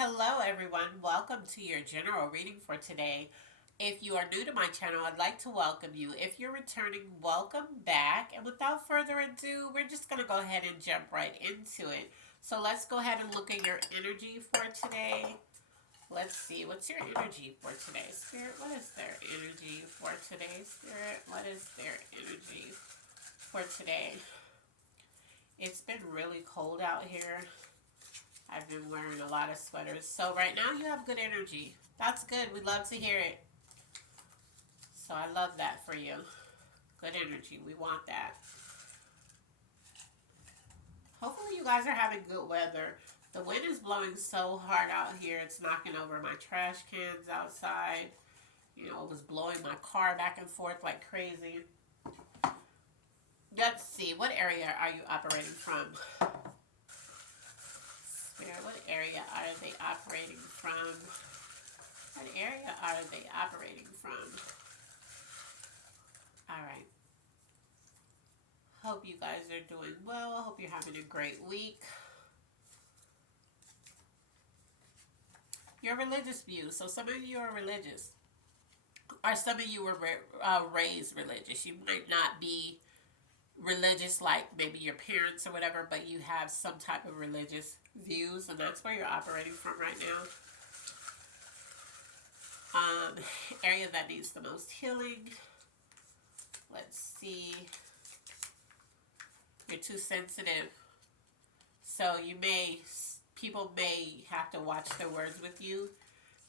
Hello, everyone. Welcome to your general reading for today. If you are new to my channel, I'd like to welcome you. If you're returning, welcome back. And without further ado, we're just going to go ahead and jump right into it. So let's go ahead and look at your energy for today. Let's see, what's your energy for today? Spirit, what is their energy for today? Spirit, what is their energy for today? It's been really cold out here. I've been wearing a lot of sweaters. So right now you have good energy. That's good. We love to hear it. So I love that for you. Good energy. We want that. Hopefully you guys are having good weather. The wind is blowing so hard out here. It's knocking over my trash cans outside. You know, it was blowing my car back and forth like crazy. Let's see. What area are you operating from? Spirit, what area are they operating from? What area are they operating from? Alright. Hope you guys are doing well. Hope you're having a great week. Your religious views. So some of you are religious. Or some of you were raised religious. You might not be religious like maybe your parents or whatever, but you have some type of religious views, and that's where you're operating from right now. Area that needs the most healing. Let's see. You're too sensitive. So people may have to watch their words with you.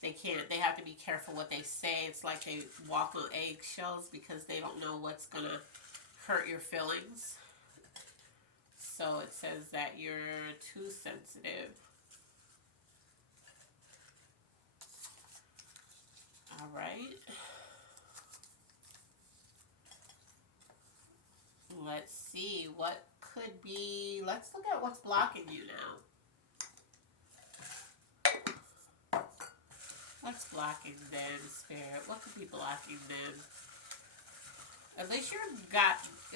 They have to be careful what they say. It's like they walk on eggshells because they don't know what's going to hurt your feelings. So it says that you're too sensitive. All right. Let's see what could be. Let's look at what's blocking you now. What's blocking them, Spirit? What could be blocking them? At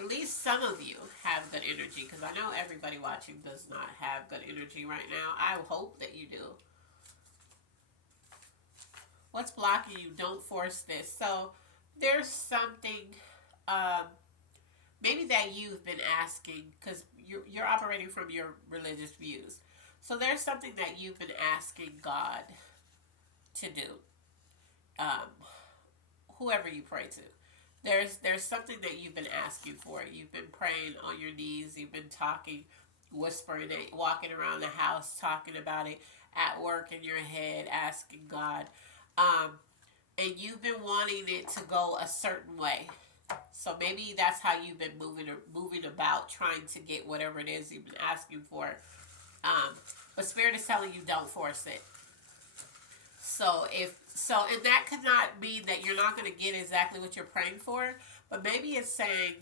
least some of you have good energy, because I know everybody watching does not have good energy right now. I hope that you do. What's blocking you? Don't force this. So there's something maybe that you've been asking, because you're operating from your religious views. So there's something that you've been asking God to do. Um, Whoever you pray to. There's something that you've been asking for. You've been praying on your knees. You've been talking, whispering it, walking around the house, talking about it at work in your head, asking God. Um, and you've been wanting it to go a certain way. So maybe that's how you've been moving about, trying to get whatever it is you've been asking for. But Spirit is telling you, don't force it. And that could not mean that you're not going to get exactly what you're praying for, but maybe it's saying,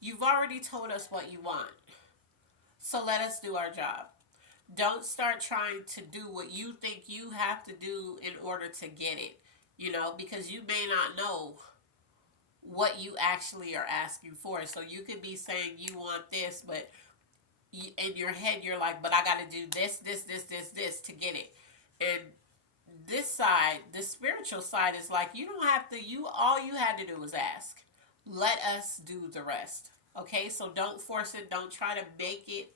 you've already told us what you want, so let us do our job. Don't start trying to do what you think you have to do in order to get it, because you may not know what you actually are asking for. So you could be saying you want this, but in your head you're like, but I got to do this to get it. And this side, the spiritual side, is like, you don't have to, all you had to do was ask. Let us do the rest. Okay, so don't force it. Don't try to make it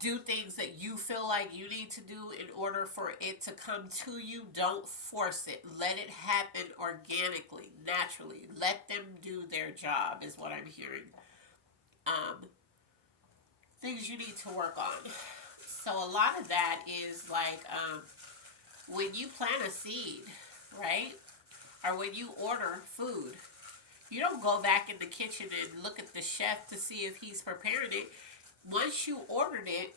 do things that you feel like you need to do in order for it to come to you. Don't force it. Let it happen organically, naturally. Let them do their job is what I'm hearing. Things you need to work on. So a lot of that is like when you plant a seed, right? Or when you order food, you don't go back in the kitchen and look at the chef to see if he's preparing it. Once you ordered it,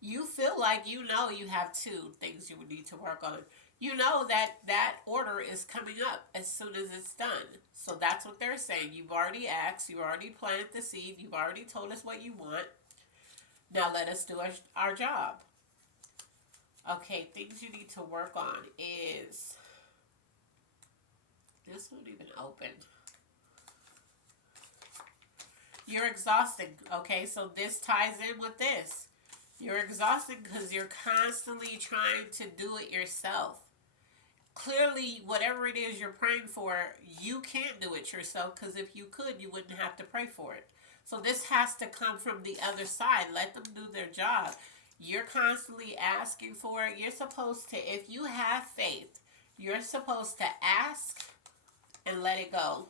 you feel like you have two things you would need to work on. You know that order is coming up as soon as it's done. So that's what they're saying. You've already asked. You already planted the seed. You've already told us what you want. Now let us do our job. Okay, things you need to work on is... This won't even open. You're exhausted. Okay, so this ties in with this. You're exhausted because you're constantly trying to do it yourself. Clearly, whatever it is you're praying for, you can't do it yourself, because if you could, you wouldn't have to pray for it. So this has to come from the other side. Let them do their job. You're constantly asking for it. You're supposed to, if you have faith, you're supposed to ask and let it go.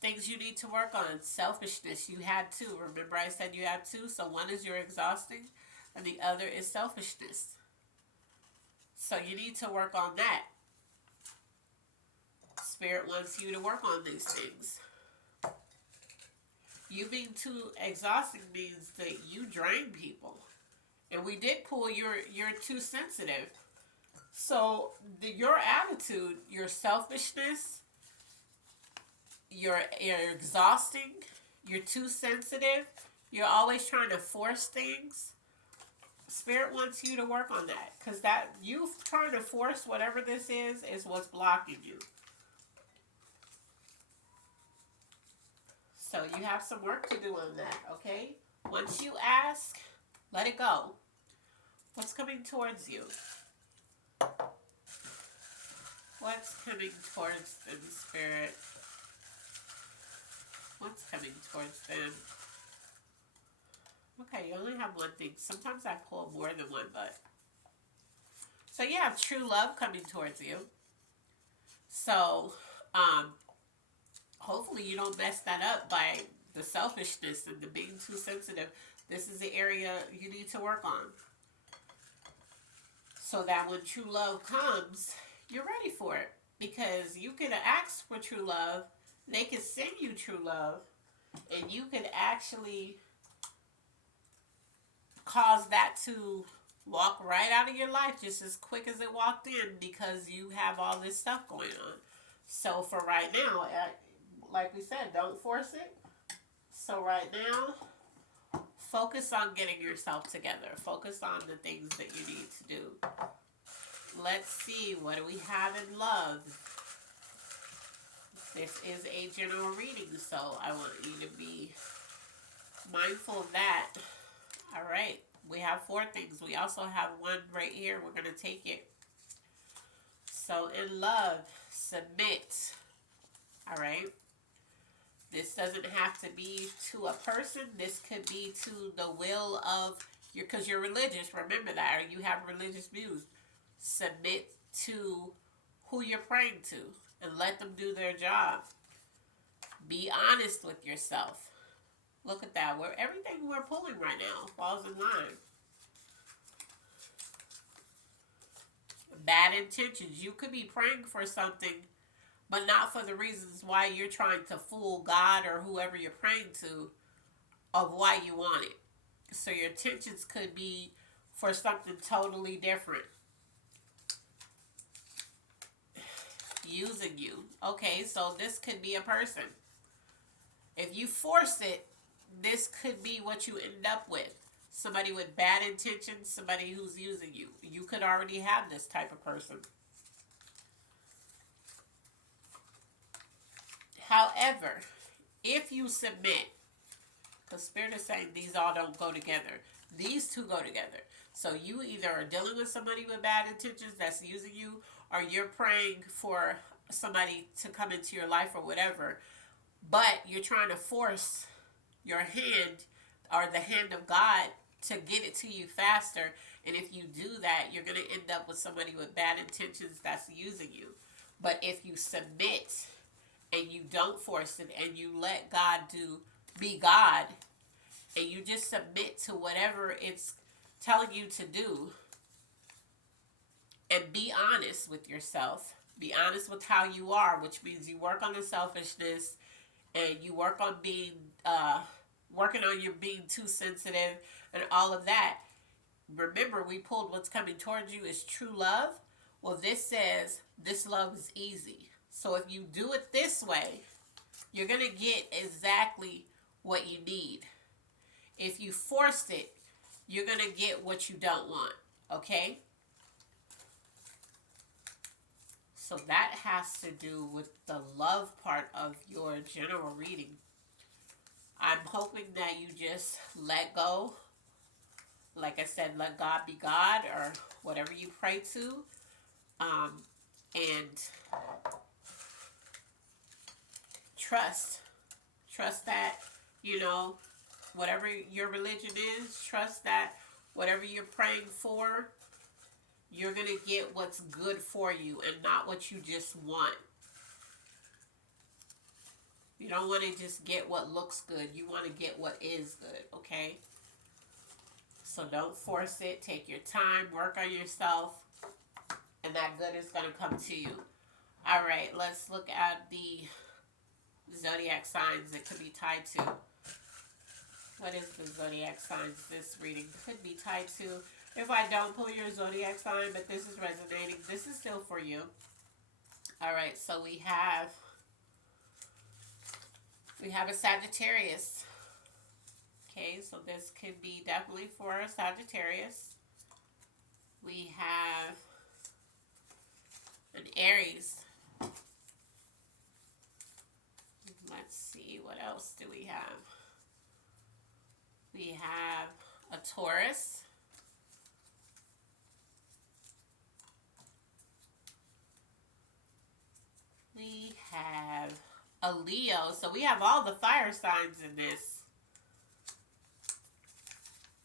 Things you need to work on. Selfishness. You had two. Remember I said you had two? So one is you're exhausting and the other is selfishness. So you need to work on that. Spirit wants you to work on these things. You being too exhausting means that you drain people. And we did pull you're too sensitive. So your attitude, your selfishness, you're exhausting, you're too sensitive, you're always trying to force things. Spirit wants you to work on that, because that you trying to force whatever this is what's blocking you. So you have some work to do on that, okay? Once you ask, let it go. What's coming towards you? What's coming towards them, Spirit? What's coming towards them? Okay, you only have one thing. Sometimes I pull more than one, but... So you have true love coming towards you. So, hopefully you don't mess that up by the selfishness and the being too sensitive. This is the area you need to work on. So that when true love comes, you're ready for it. Because you can ask for true love, they can send you true love, and you can actually cause that to walk right out of your life just as quick as it walked in, because you have all this stuff going on. So for right now, like we said, don't force it. So right now, focus on getting yourself together. Focus on the things that you need to do. Let's see, what do we have in love? This is a general reading, so I want you to be mindful of that. All right, we have 4 things. We also have one right here. We're going to take it. So in love, submit. All right. This doesn't have to be to a person. This could be to the will of your, because you're religious. Remember that, or you have religious views. Submit to who you're praying to and let them do their job. Be honest with yourself. Look at that. Everything we're pulling right now falls in line. Bad intentions. You could be praying for something, but not for the reasons why you're trying to fool God or whoever you're praying to of why you want it. So your intentions could be for something totally different. Using you. Okay, so this could be a person. If you force it, this could be what you end up with. Somebody with bad intentions, somebody who's using you. You could already have this type of person. However, if you submit, because Spirit is saying these all don't go together. These two go together. So you either are dealing with somebody with bad intentions that's using you, or you're praying for somebody to come into your life or whatever, but you're trying to force your hand or the hand of God to get it to you faster. And if you do that, you're going to end up with somebody with bad intentions that's using you. But if you submit and you don't force it and you let God be God, and you just submit to whatever it's telling you to do, and be honest with yourself. Be honest with how you are, which means you work on the selfishness and you work on being working on your being too sensitive and all of that. Remember, we pulled what's coming towards you is true love. Well, this says this love is easy. So if you do it this way, you're going to get exactly what you need. If you forced it, you're going to get what you don't want. Okay? So that has to do with the love part of your general reading. I'm hoping that you just let go like I said, let God be God, or whatever you pray to. Um, and trust. Trust that, you know, whatever your religion is, trust that whatever you're praying for, you're going to get what's good for you and not what you just want. You don't want to just get what looks good. You want to get what is good, okay? So don't force it. Take your time, work on yourself, and that good is going to come to you. All right, let's look at the zodiac signs it could be tied to. What is the zodiac signs this reading could be tied to? If I don't pull your zodiac sign, but this is resonating, this is still for you. All right, so we have a Sagittarius. Okay, so this could be definitely for a Sagittarius. We have an Aries. Let's see, what else do we have? We have a Taurus. We have a Leo. So we have all the fire signs in this.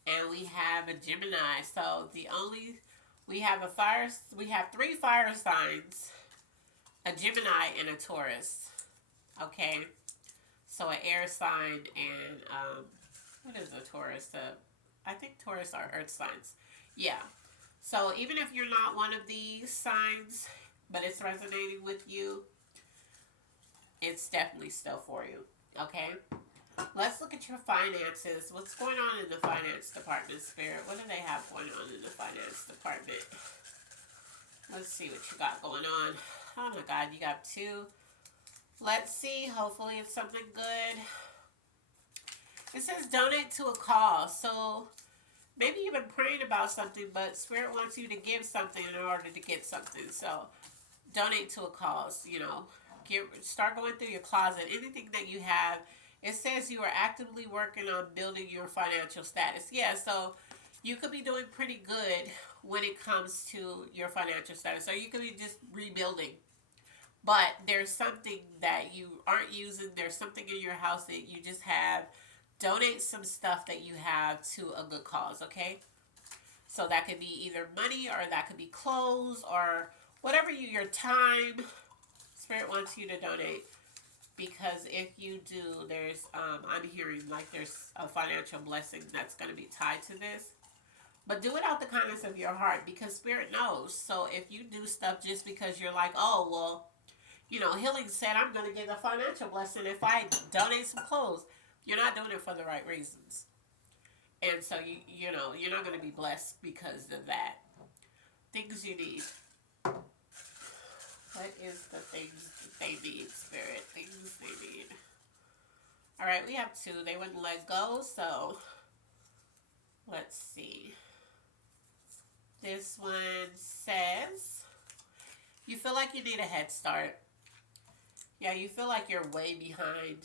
And we have a Gemini. So we have three fire signs, a Gemini, and a Taurus. Okay. So an air sign and, what is a Taurus? I think Taurus are earth signs. Yeah. So even if you're not one of these signs, but it's resonating with you, it's definitely still for you. Okay? Let's look at your finances. What's going on in the finance department, Spirit? What do they have going on in the finance department? Let's see what you got going on. Oh my God, you got two. Let's see. Hopefully it's something good. It says donate to a cause. So maybe you've been praying about something, but Spirit wants you to give something in order to get something. So donate to a cause, you know. Start going through your closet. Anything that you have. It says you are actively working on building your financial status. Yeah, so you could be doing pretty good when it comes to your financial status. Or you could be just rebuilding. But there's something that you aren't using. There's something in your house that you just have. Donate some stuff that you have to a good cause, okay? So that could be either money or that could be clothes or whatever your time. Spirit wants you to donate, because if you do, there's I'm hearing like there's a financial blessing that's going to be tied to this. But do it out the kindness of your heart, because Spirit knows. So if you do stuff just because you're like, oh, well, you know, Healing said I'm going to get a financial blessing if I donate some clothes, you're not doing it for the right reasons. And so, you know, you're not going to be blessed because of that. Things you need. What is the things they need, Spirit? Things they need. All right, we have two. They wouldn't let go, so let's see. This one says, you feel like you need a head start. Yeah, you feel like you're way behind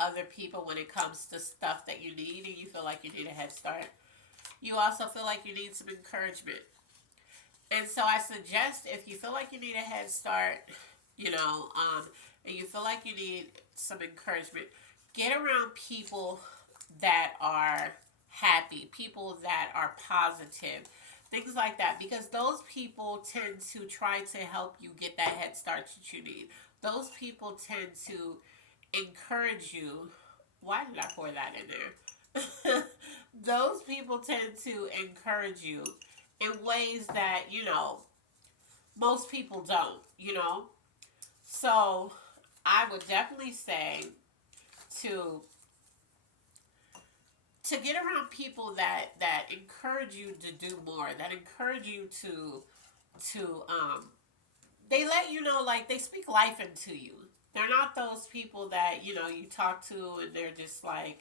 other people when it comes to stuff that you need, and you feel like you need a head start. You also feel like you need some encouragement. And so I suggest, if you feel like you need a head start, you know, and you feel like you need some encouragement, get around people that are happy, people that are positive, things like that, because those people tend to try to help you get that head start that you need. Those people tend to encourage you. Why did I pour that in there? Those people tend to encourage you in ways that, you know, most people don't, you know. So I would definitely say to get around people that encourage you to do more, that encourage you to they let you know, like, they speak life into you. They're not those people that, you know, you talk to and they're just like,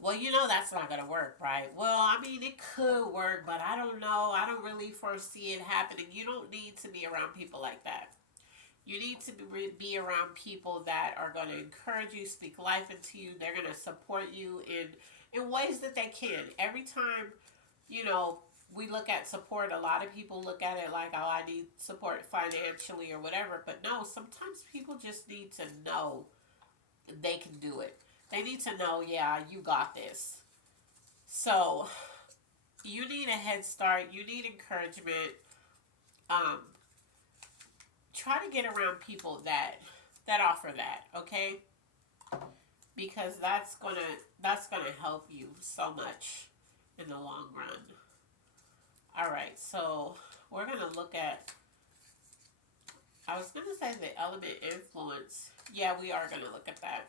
well, you know, that's not going to work, right? Well, I mean, it could work, but I don't know. I don't really foresee it happening. You don't need to be around people like that. You need to be around people that are going to encourage you, speak life into you. They're going to support you in ways that they can. Every time you know, we look at support, a lot of people look at it like, oh, I need support financially or whatever. But no, sometimes people just need to know they can do it. They need to know, yeah, you got this. So you need a head start. You need encouragement. Um, Try to get around people that offer that. Okay, because that's gonna help you so much in the long run. All right, so we're gonna look at. I was gonna say the element influence. Yeah, we are gonna look at that.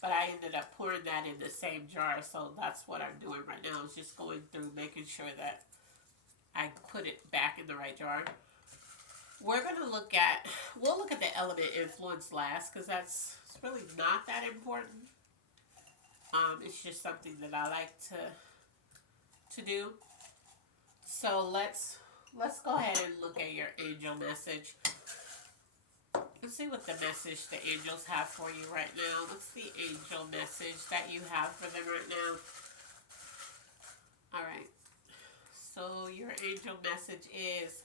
But I ended up pouring that in the same jar, so that's what I'm doing right now. Is just going through making sure that I put it back in the right jar. We're gonna we'll look at the element influence last because that's it's really not that important. It's just something that I like to do. So let's go ahead and look at your angel message. Let's see what the message the angels have for you right now. What's the angel message that you have for them right now? All right. So your angel message is,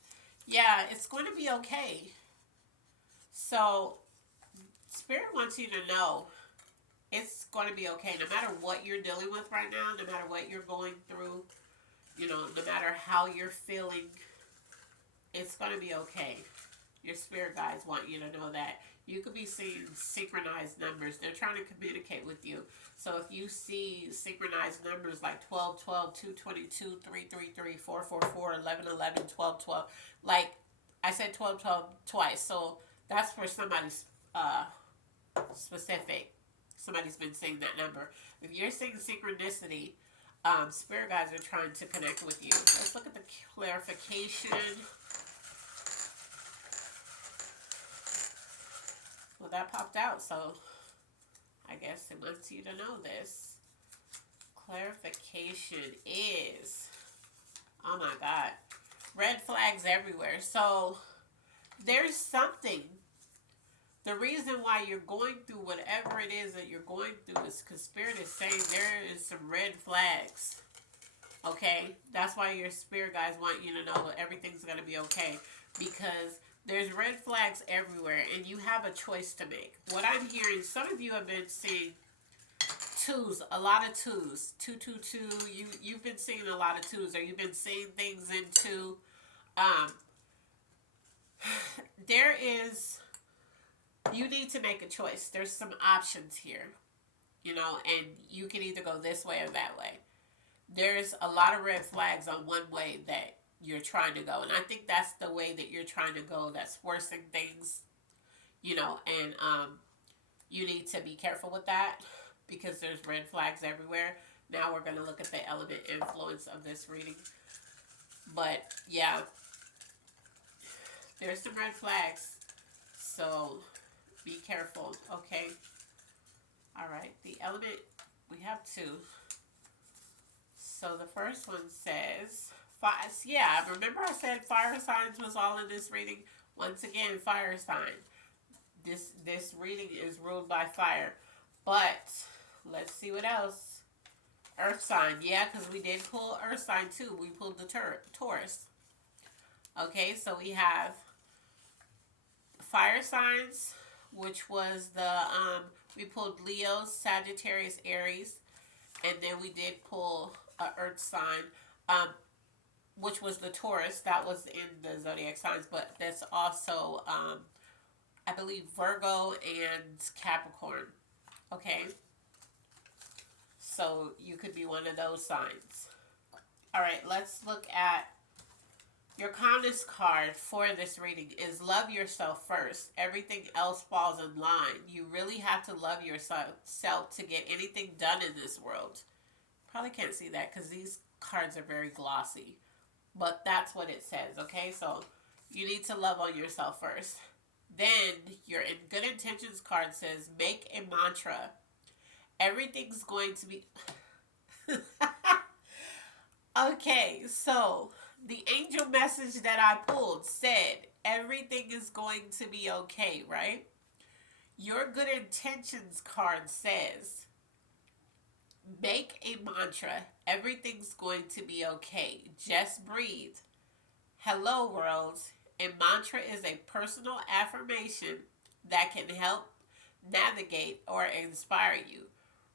yeah, it's going to be okay. So Spirit wants you to know it's going to be okay. No matter what you're dealing with right now, no matter what you're going through, no matter how you're feeling, it's going to be okay. Your spirit guides want you to know that. You could be seeing synchronized numbers. They're trying to communicate with you. So if you see synchronized numbers like 12, 12, 222, 333, 444, 11, 11, 12, 12, like I said 12, 12 twice. So that's for somebody's specific. Somebody's been saying that number. If you're seeing synchronicity, spirit guides are trying to connect with you. Let's look at the clarification. Well, that popped out, so I guess it wants you to know this. Clarification is, oh my God, red flags everywhere. So there's something. The reason why you're going through whatever it is that you're going through is because Spirit is saying there is some red flags. Okay? That's why your spirit guides want you to know that everything's going to be okay. Because there's red flags everywhere and you have a choice to make. What I'm hearing, some of you have been seeing twos, a lot of twos. 222. You've been seeing a lot of twos, or you've been seeing things in two. Um, there is, you need to make a choice. There's some options here, and you can either go this way or that way. There's a lot of red flags on one way that you're trying to go, and I think that's the way that you're trying to go that's worsening things, and you need to be careful with that because there's red flags everywhere. Now we're going to look at the element influence of this reading. But yeah, there's some red flags, so be careful. Okay. All right, the element, we have two. So the first one says, yeah, remember I said fire signs was all in this reading? Once again, fire sign. This reading is ruled by fire. But let's see what else. Earth sign, yeah, because we did pull earth sign too. We pulled the Taurus. Okay, so we have fire signs, which was we pulled Leo, Sagittarius, Aries, and then we did pull a earth sign, which was the Taurus. That was in the zodiac signs, but that's also, I believe, Virgo and Capricorn. Okay, so you could be one of those signs. All right, let's look at your calmness card for this reading is love yourself first. Everything else falls in line. You really have to love yourself to get anything done in this world. Probably can't see that because these cards are very glossy. But that's what it says, okay? So you need to love on yourself first. Then your good intentions card says make a mantra. Everything's going to be... Okay, so the angel message that I pulled said everything is going to be okay, right? Your good intentions card says Make a mantra. Everything's going to be okay. Just breathe. Hello, world. A mantra is a personal affirmation that can help navigate or inspire you.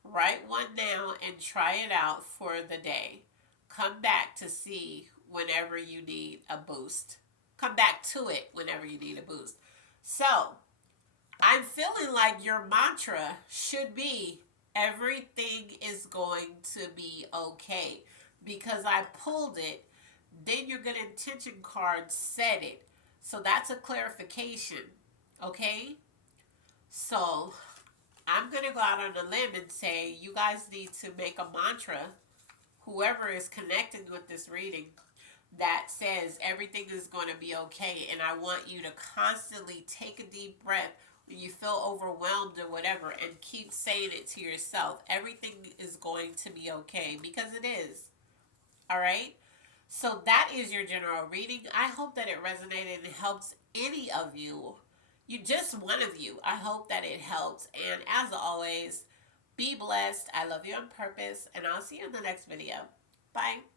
Write one now and try it out for the day. Come back to see whenever you need a boost. Come back to it whenever you need a boost. So, I'm feeling like your mantra should be everything is going to be okay because I pulled it. Then your good intention card said it. So that's a clarification. Okay? So I'm going to go out on a limb and say you guys need to make a mantra, whoever is connecting with this reading, that says everything is going to be okay. And I want you to constantly take a deep breath when you feel overwhelmed or whatever and keep saying it to yourself. Everything is going to be okay because it is. All right? So that is your general reading. I hope that it resonated and helps any of you. You just one of you. I hope that it helps. And as always, be blessed. I love you on purpose. And I'll see you in the next video. Bye.